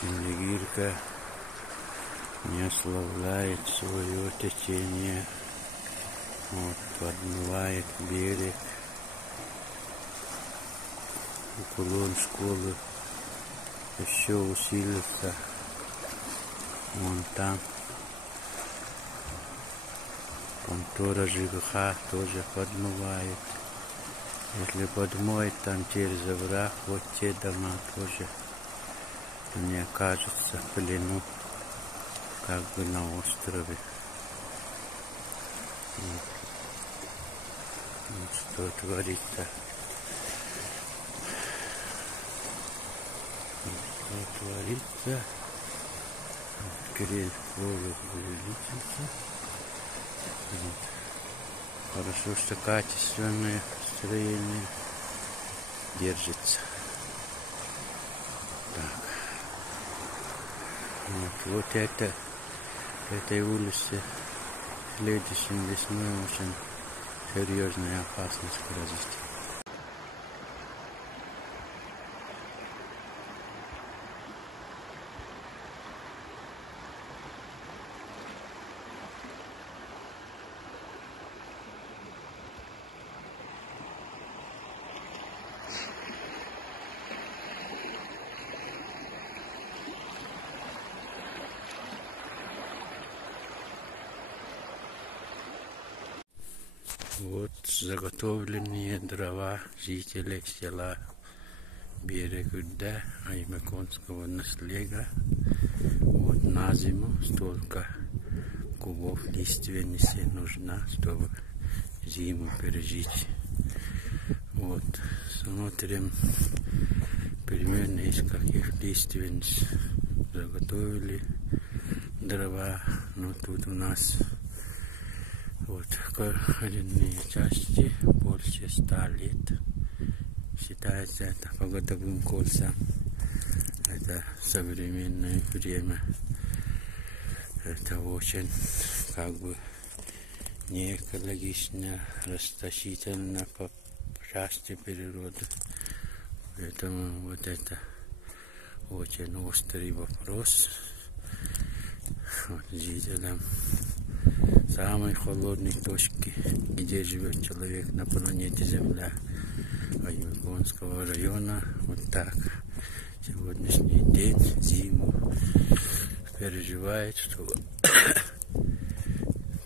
Киндигирка не ослабляет свое течение, вот, подмывает берег. Уклон школы еще усилится. Вон там контора ЖКХ тоже подмывает. Если подмоет, там через овраг, вот те дома тоже не окажутся в плену, как бы на острове. Вот что творится. Что творится. Крель ловит увеличится. Вот. Хорошо, что качественное строение держится. Так. Вот это, этой улице следующей весной очень серьезная опасность грозит. Вот заготовленные дрова жителей села Берегуда Аймаконского наследия. Вот на зиму столько кубов лиственницы нужно, чтобы зиму пережить. Вот смотрим примерно из каких лиственниц заготовили дрова. Но тут у нас вот коренные части больше 100 лет. Считается это по годовым кольцам. Это современное время. Это очень как бы не экологично, расточительно по части природы. Поэтому вот это очень острый вопрос. Вот жителям самой холодной точки, где живет человек на планете Земля, Аймаконского района. Вот так сегодняшний день, зиму, переживает, чтобы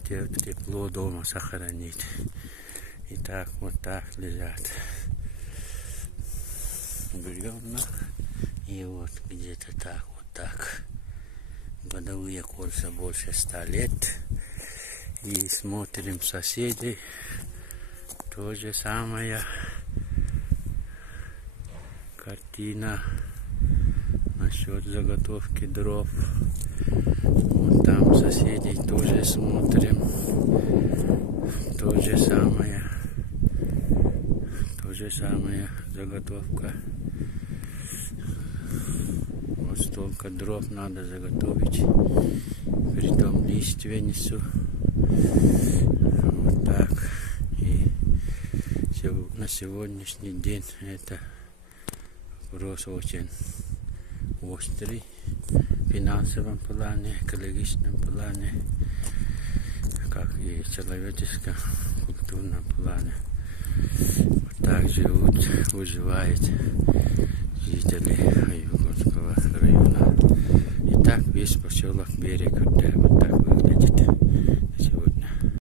тепло дома сохранить. И так вот так лежат бревна. И вот где-то так, вот так. Годовые кольца больше 100 лет. И смотрим соседей. То же самая картина насчет заготовки дров. Вот там соседей тоже смотрим. То же самое заготовка. Вот столько дров надо заготовить. Притом лиственницу. Вот так. И на сегодняшний день это вопрос очень острый в финансовом плане, экологичном плане, как и в человеческом культурном плане. Вот так живут, выживают жители Аймаконского района. И так весь поселок Берегуда.